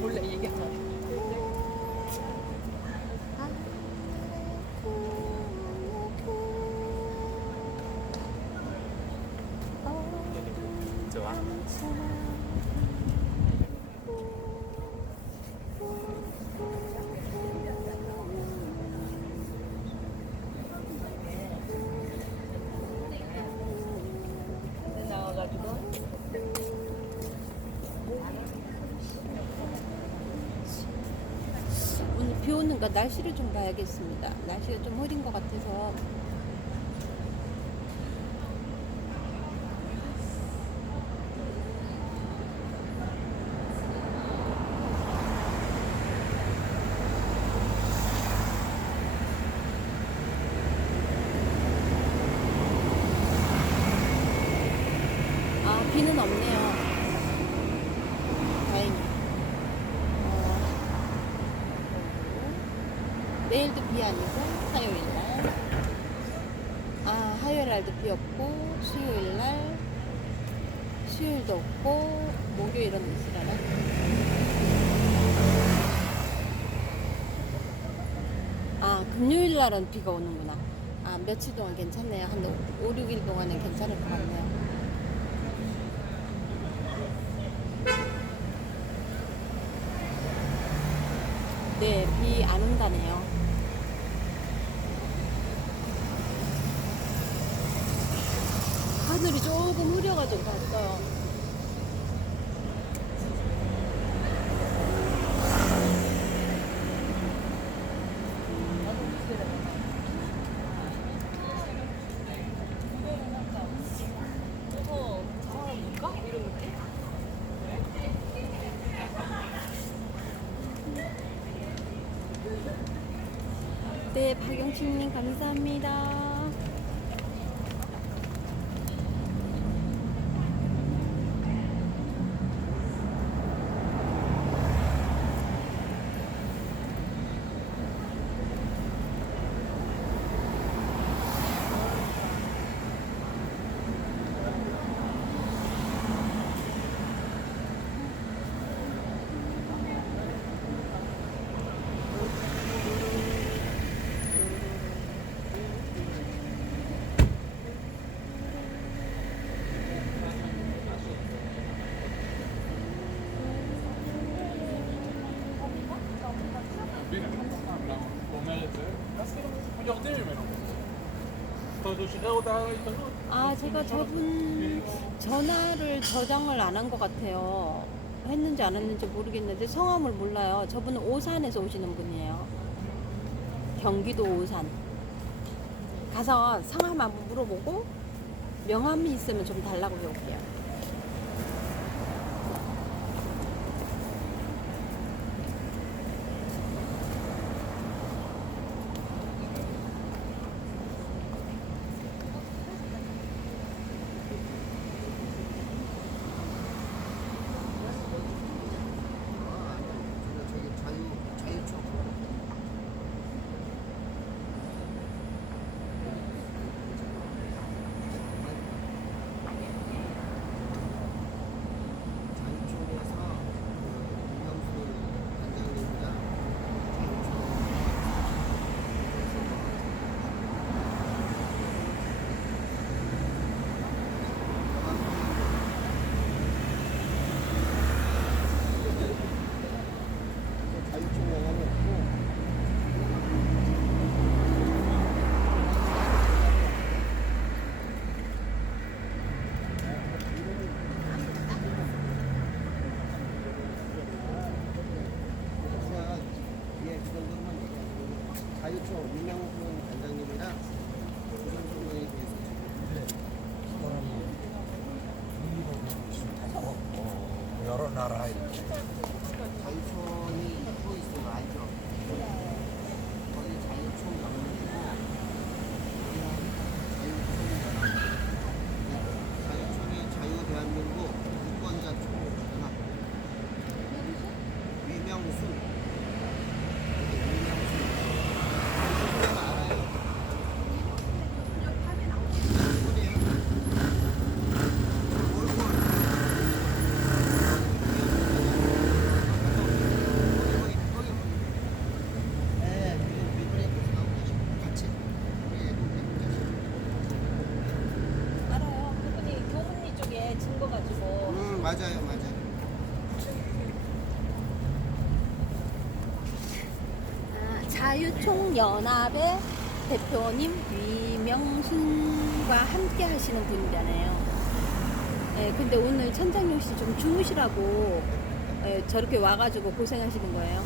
몰래 얘기하자. 좋아. 날씨를 좀 봐야겠습니다. 날씨가 좀 흐린 것 같아서 아 비는 없네요. 다행히. 어, 내일도 비 아니고 화요일 날. 아 화요일 날도 비 없고 수요일 날 수요일도 없고 목요일은 있으려나? 아 금요일 날은 비가 오는구나. 아 며칠 동안 괜찮네요. 한 5, 6일 동안은 괜찮을 것 같네요. 네, 비 안 온다네요. 하늘이 조금 흐려가지고 봤어요. 네, 박영식님 감사합니다. 아, 제가 저분 전화를 저장을 안 한 것 같아요. 했는지 안 했는지 모르겠는데 성함을 몰라요. 저분은 오산에서 오시는 분이에요. 경기도 오산. 가서 성함 한번 물어보고 명함이 있으면 좀 달라고 해볼게요. 저기 자유 자유초 자유초에서 김영수 단장님이랑 자유초 명함이 없고 그냥 예, 그 정도만 얘기하고 자유초 유명훈 단장님이랑 조선 정도에 대해서 여러 나라 이렇게 자유촌이 또 있어요 알죠? 거기 자유촌 연맹이고 자유촌이 자유 대한민국 유권자 총연합 위명순 위명순 이거 알아요? 얼굴이에요. 얼굴. 네, 그리고 미국에 나오고 계시고 같이 우리 애국 알아요. 그분이 교문리 쪽에 증거 가지고 음 맞아요 맞아요. 아, 자유총연합의 대표님 위명순과 함께 하시는 분이잖아요. 예, 근데 오늘 천장용 씨좀 주무시라고 예, 저렇게 와가지고 고생하시는 거예요.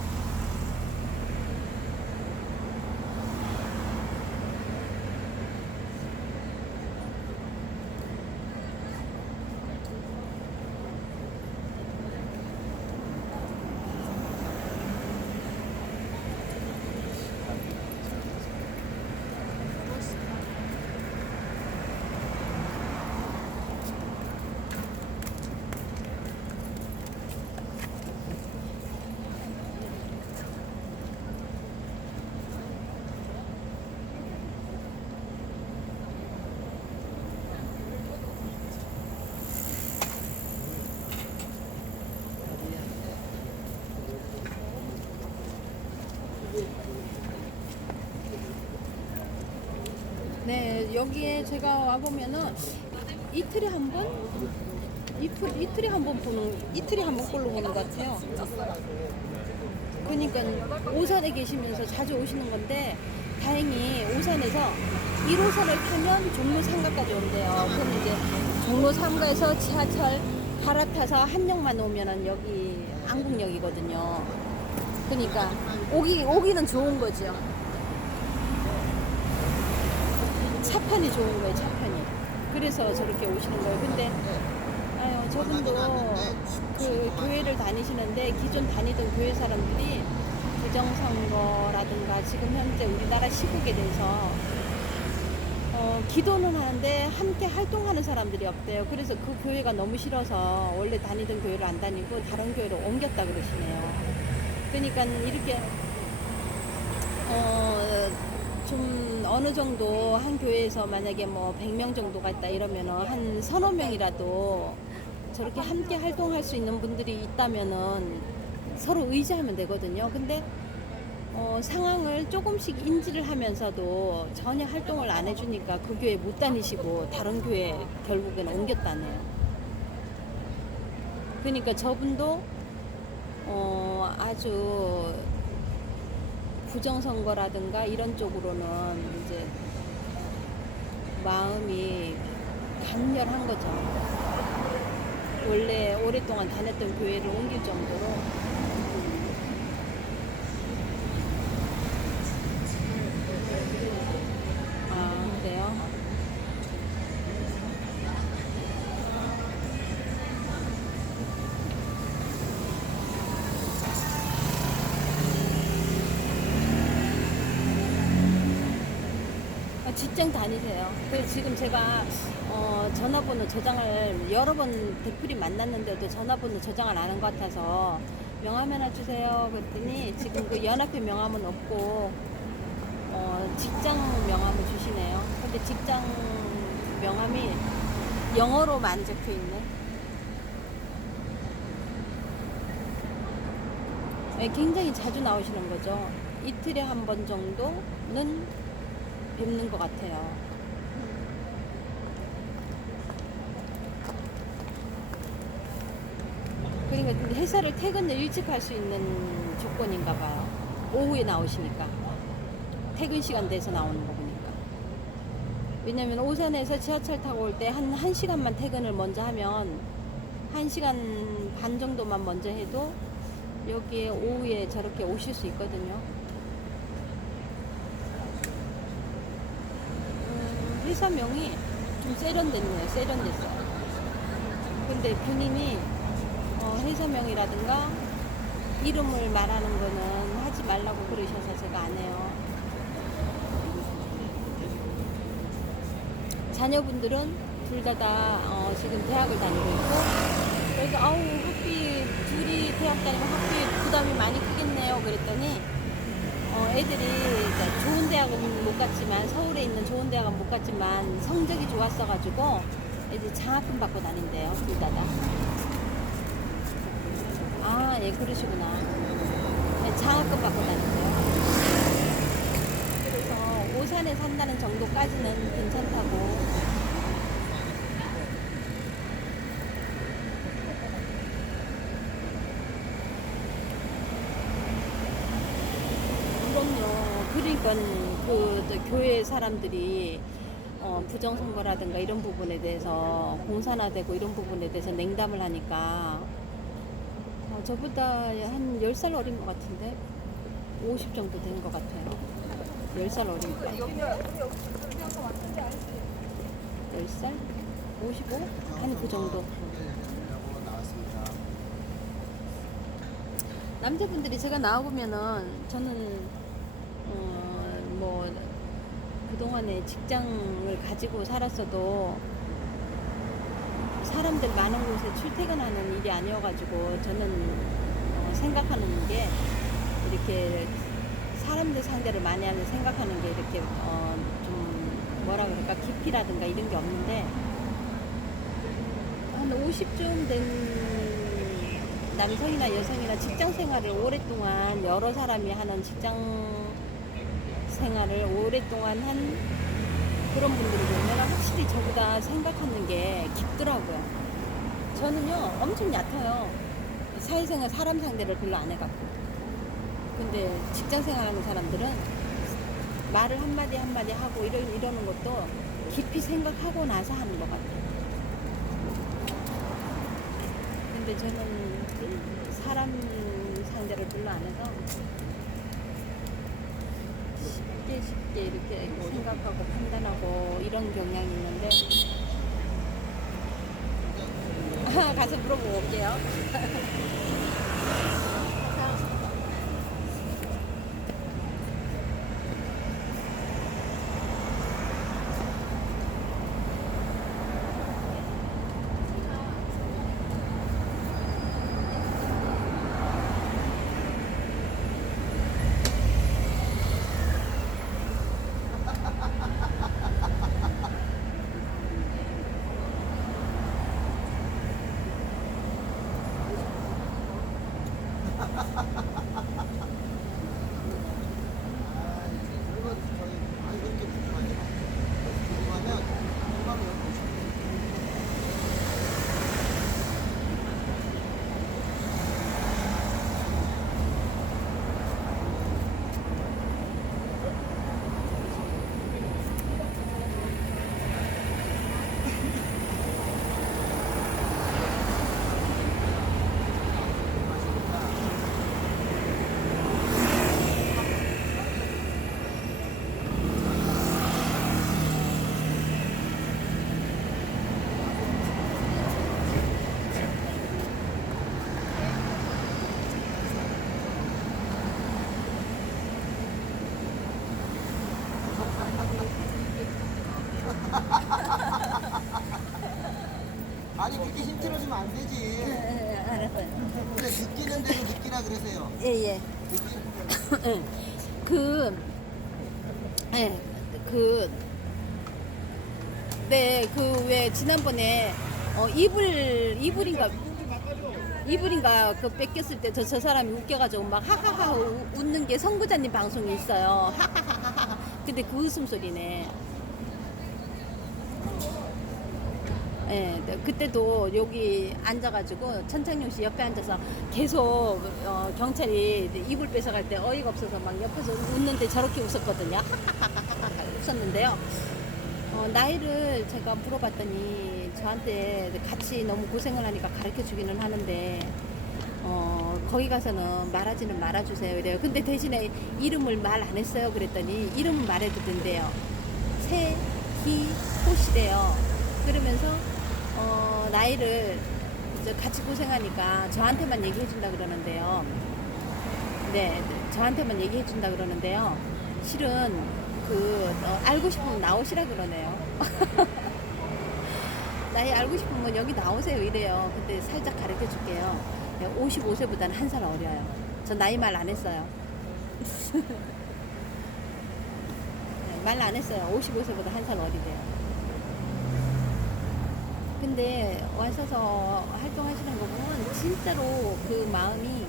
네, 여기에 제가 와보면은 이틀에 한 번? 이틀, 이틀에 한 번 보는, 이틀에 한 번 꼴로 보는 것 같아요. 그러니까 오산에 계시면서 자주 오시는 건데 다행히 오산에서 1호선을 타면 종로 상가까지 온대요. 그럼 이제 종로 상가에서 지하철 갈아타서 한역만 오면은 여기 안국역이거든요. 그러니까 오기 오기는 좋은 거죠. 차편이 좋은 거예요, 차편이. 그래서 저렇게 오시는 거예요. 근데, 아유, 저분도 그 교회를 다니시는데, 기존 다니던 교회 사람들이 부정선거라든가 지금 현재 우리나라 시국에 대해서 어, 기도는 하는데 함께 활동하는 사람들이 없대요. 그래서 그 교회가 너무 싫어서 원래 다니던 교회를 안 다니고 다른 교회로 옮겼다 그러시네요. 그러니까 이렇게 어, 좀 어느 정도 한 교회에서 만약에 뭐 100명 정도가 있다 이러면은 한 서너 명이라도 저렇게 함께 활동할 수 있는 분들이 있다면은 서로 의지하면 되거든요. 근데 어, 상황을 조금씩 인지를 하면서도 전혀 활동을 안 해주니까 그 교회 못 다니시고 다른 교회 결국엔 옮겼다네요. 그러니까 저분도 어, 아주 부정선거라든가 이런 쪽으로는 이제 마음이 간절한 거죠. 원래 오랫동안 다녔던 교회를 옮길 정도로 지금 제가 어, 전화번호 저장을 여러 번 대표리 만났는데도 전화번호 저장을 안 한 것 같아서 명함 하나 주세요. 그랬더니 지금 그 연합회 명함은 없고 어, 직장 명함을 주시네요. 근데 직장 명함이 영어로만 적혀 있네. 네, 굉장히 자주 나오시는 거죠. 이틀에 한 번 정도는 뵙는 것 같아요. 그러니까 회사를 퇴근을 일찍 할 수 있는 조건인가 봐요. 오후에 나오시니까. 퇴근 시간 돼서 나오는 거 보니까. 왜냐면 오산에서 지하철 타고 올 때 한 1시간만 퇴근을 먼저 하면 1시간 반 정도만 먼저 해도 여기에 오후에 저렇게 오실 수 있거든요. 음, 회사명이 좀 세련됐네요. 세련됐어요. 근데 본인이 어, 회사명이라든가 이름을 말하는 거는 하지 말라고 그러셔서 제가 안 해요. 자녀분들은 둘다다 어, 지금 대학을 다니고 있고 그래서 아우 학비 둘이 대학 다니면 학비 부담이 많이 크겠네요. 그랬더니 어, 애들이 좋은 대학은 못 갔지만 서울에 있는 좋은 대학은 못 갔지만 성적이 좋았어가지고 이제 장학금 받고 다닌대요. 둘 다 다. 아, 예, 그러시구나. 네, 장학금 받고 다닌대요. 그래서 오산에 산다는 정도까지는 괜찮다고. 그럼요. 그러니까 그저 교회 사람들이 어, 부정선거라든가 이런 부분에 대해서 공산화되고 이런 부분에 대해서 냉담을 하니까 어, 저보다 한 10살 어린 것 같은데 50 정도 된것 같아요. 10살 어리니까 10살? 55? 한 그 정도. 남자분들이 제가 나와보면은 저는 어, 뭐 그동안에 직장을 가지고 살았어도 사람들 많은 곳에 출퇴근하는 일이 아니어가지고 저는 어, 생각하는 게 이렇게 사람들 상대를 많이 하면 생각하는 게 이렇게 어, 좀 뭐라 그럴까? 깊이라든가 이런 게 없는데 한 50쯤 된 남성이나 여성이나 직장 생활을 오랫동안 여러 사람이 하는 직장 생활을 오랫동안 한 그런 분들을 보면 확실히 저보다 생각하는 게 깊더라고요. 저는요 엄청 얕아요. 사회생활 사람 상대를 별로 안 해갖고. 근데 직장 생활하는 사람들은 말을 한마디 한마디 하고 이러, 이러는 것도 깊이 생각하고 나서 하는 것 같아요. 근데 저는 사람 상대를 별로 안 해서 쉽게 이렇게 생각하고 판단하고 이런 경향이 있는데 가서 물어보고 올게요. 흐트러지면 안 되지. 예, 알았어요. 근데 느끼는 대로 느끼라 그러세요. 예, 예. 그, 예, 그, 네, 그 왜 지난번에 어, 이불, 이불인가, 이불인가 그 뺏겼을 때 저 저 사람이 웃겨가지고 막 하하하 우- 웃는 게 성부자님 방송이 있어요. 하하하하하. 근데 그 웃음소리네. 예, 네, 그때도 여기 앉아가지고 천창용 씨 옆에 앉아서 계속 어, 경찰이 이불 뺏어갈 때 어이가 없어서 막 옆에서 웃는데 저렇게 웃었거든요. 웃었는데요. 어, 나이를 제가 물어봤더니 저한테 같이 너무 고생을 하니까 가르쳐 주기는 하는데 어, 거기 가서는 말하지는 말아주세요 이래요. 근데 대신에 이름을 말 안 했어요. 그랬더니 이름은 말해도 된대요. 세희호시래요. 그러면서 어, 나이를 같이 고생하니까 저한테만 얘기해 준다 그러는데요. 네, 네, 저한테만 얘기해 준다 그러는데요. 실은 그 어, 알고 싶으면 나오시라 그러네요. 나이 알고 싶으면 여기 나오세요 이래요. 근데 살짝 가르쳐 줄게요. 55세보다는 한 살 어려요. 저 나이 말 안 했어요. 네, 말안 했어요. 55세보다 한 살 어리대요. 근데 와셔서 활동하시는 거 보면 진짜로 그 마음이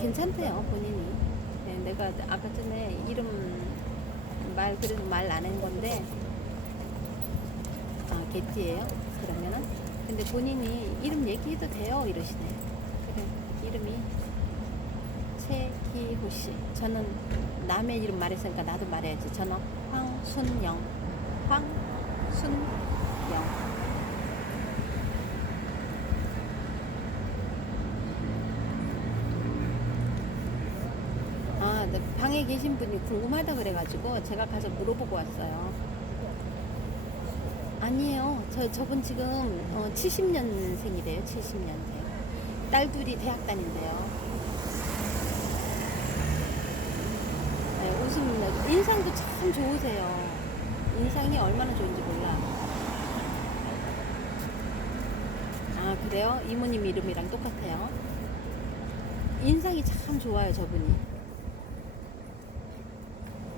괜찮대요 본인이. 네, 내가 아까 전에 이름 말 그래도 말안 한 건데 아 개띠예요. 그러면은 근데 본인이 이름 얘기해도 돼요 이러시네요. 그래 이름이 최기호 씨. 저는 남의 이름 말했으니까 나도 말해야지. 저는 황순영. 황 순영. 아, 네, 방에 계신 분이 궁금하다 그래가지고 제가 가서 물어보고 왔어요. 아니에요. 저, 저분 지금 어, 70년생이래요. 70년생. 딸 둘이 대학 다닌대요. 네, 웃음, 인상도 참 좋으세요. 인상이 얼마나 좋은지 몰라. 아, 그래요? 이모님 이름이랑 똑같아요. 인상이 참 좋아요, 저분이.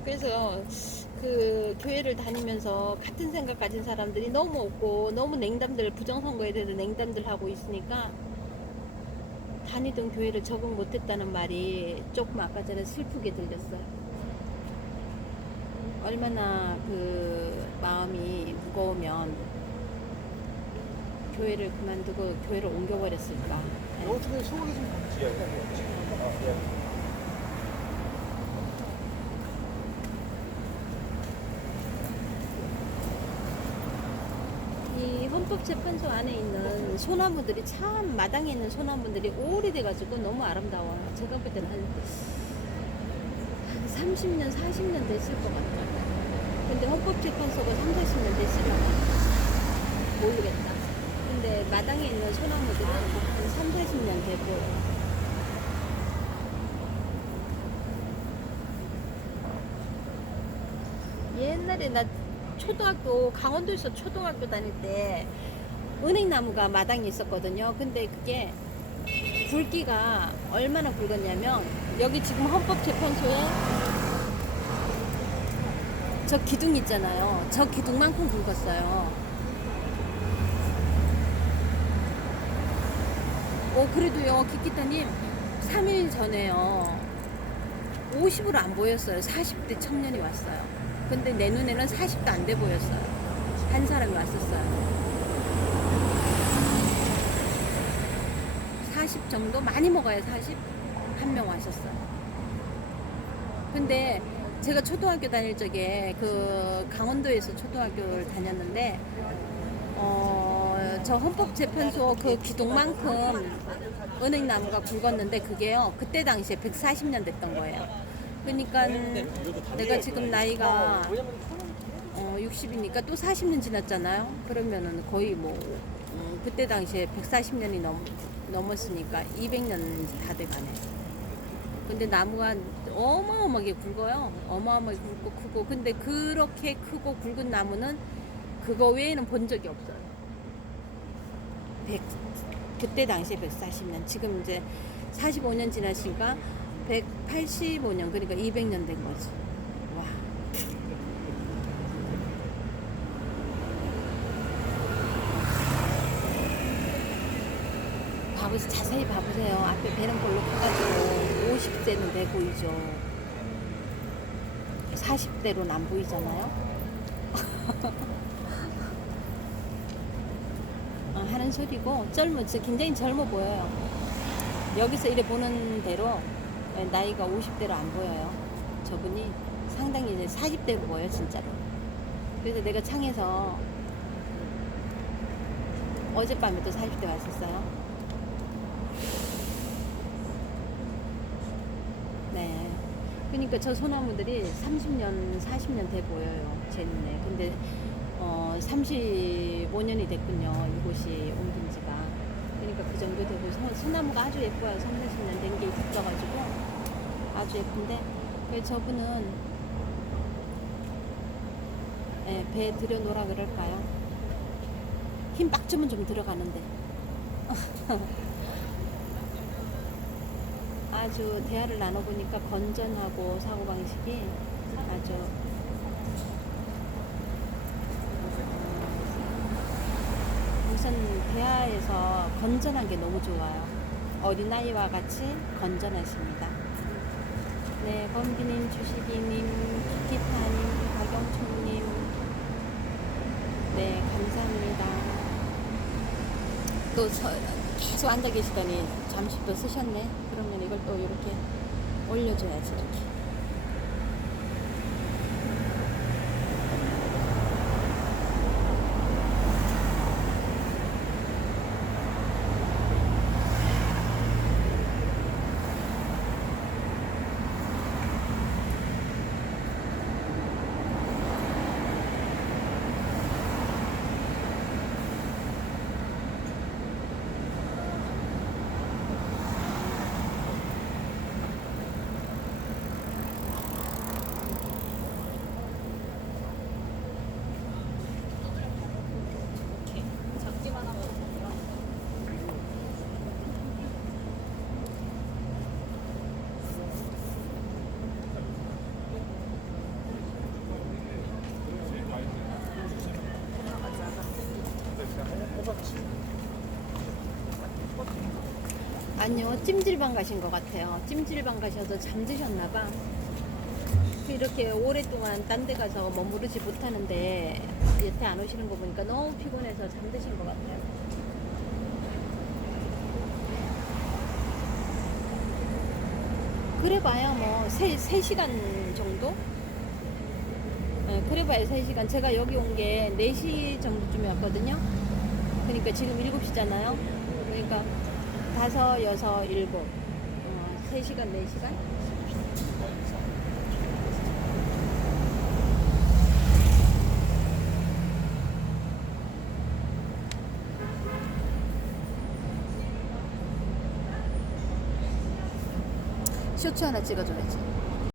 그래서 그 교회를 다니면서 같은 생각 가진 사람들이 너무 없고 너무 냉담들 부정선거에 대해서 냉담들 하고 있으니까 다니던 교회를 적응 못했다는 말이 조금 아까 전에 슬프게 들렸어요. 얼마나 그 마음이 무거우면 교회를 그만두고 교회를 옮겨버렸을까. 네. 어떻게 소고기 좀이 헌법재판소 안에 있는 소나무들이 참 마당에 있는 소나무들이 오래돼가지고 너무 아름다워요. 제가 볼 때는 한, 한 30년, 40년 됐을 것 같아요. 근데 헌법재판소가 3, 40년 됐을려나 모르겠다. 근데 마당에 있는 소나무들은 한 3, 40년 돼 보여요. 옛날에 나 초등학교 강원도에서 초등학교 다닐 때 은행나무가 마당에 있었거든요. 근데 그게 굵기가 얼마나 굵었냐면 여기 지금 헌법재판소에 저 기둥 있잖아요. 저 기둥만큼 굵었어요. 어 그래도요 기키타님 3일 전에요. 50으로 안 보였어요. 40대 청년이 왔어요. 근데 내 눈에는 40도 안 돼 보였어요. 한 사람이 왔었어요. 40 정도? 많이 먹어야 40 한 명 왔었어요. 근데 제가 초등학교 다닐 적에 그 강원도에서 초등학교를 다녔는데 어, 저 헌법재판소 그 기둥만큼 은행나무가 굵었는데 그게요 그때 당시에 140년 됐던 거예요. 그러니까 내가 지금 나이가 어, 60이니까 또 40년 지났잖아요. 그러면은 거의 뭐 음, 그때 당시에 140년이 넘, 넘었으니까 200년 다 돼가네. 근데 나무가 어마어마하게 굵어요. 어마어마하게 굵고 크고. 근데 그렇게 크고 굵은 나무는 그거 외에는 본 적이 없어요. 100 그때 당시에 140년 지금 이제 45년 지났으니까 185년 그러니까 200년 된 거지. 와. 봐보세요 자세히 봐보세요. 앞에 볼록 해가지고 50대는 돼 보이죠 40대로는 안 보이잖아요 어, 하는 소리고 진짜 굉장히 젊어 보여요. 여기서 이래 보는 대로 나이가 50대로 안 보여요. 저분이 상당히 이제 40대로 보여 진짜로. 그래서 내가 창에서 어젯밤에 또 40대 왔었어요. 네. 그러니까 저 소나무들이 30년, 40년 돼 보여요. 제 눈에. 근데 어, 35년이 됐군요. 이곳이 옮긴 지가. 그러니까 그 정도 되고 소, 소나무가 아주 예뻐요. 3, 40년 된 게 있어가지고 아주 예쁜데 왜 저분은 예, 배 들여놓으라 그럴까요? 힘 빡 주면 좀 들어가는데 아주 대화를 나눠보니까 건전하고 사고방식이 아주 우선 대화에서 건전한 게 너무 좋아요. 어린아이와 같이 건전하십니다. 네, 범비님, 주식이님, 키키파님, 박영춘님, 네, 감사합니다. 또 서, 계속 앉아 계시더니 잠시 또 쓰셨네. 이걸 또 이렇게 올려줘야지. 이렇게 아니요, 찜질방 가신 것 같아요. 찜질방 가셔서 잠드셨나봐. 이렇게 오랫동안 딴 데 가서 머무르지 못하는데 여태 안 오시는 거 보니까 너무 피곤해서 잠드신 것 같아요. 그래봐야 뭐 3, 세시간 정도? 네, 그래봐야 3시간. 제가 여기 온 게 4시 정도쯤에 왔거든요. 그러니까 지금 7시잖아요. 그러니까 다섯, 여섯, 일곱. 어, 3시간, 4시간? 쇼츠 하나 찍어줘야지.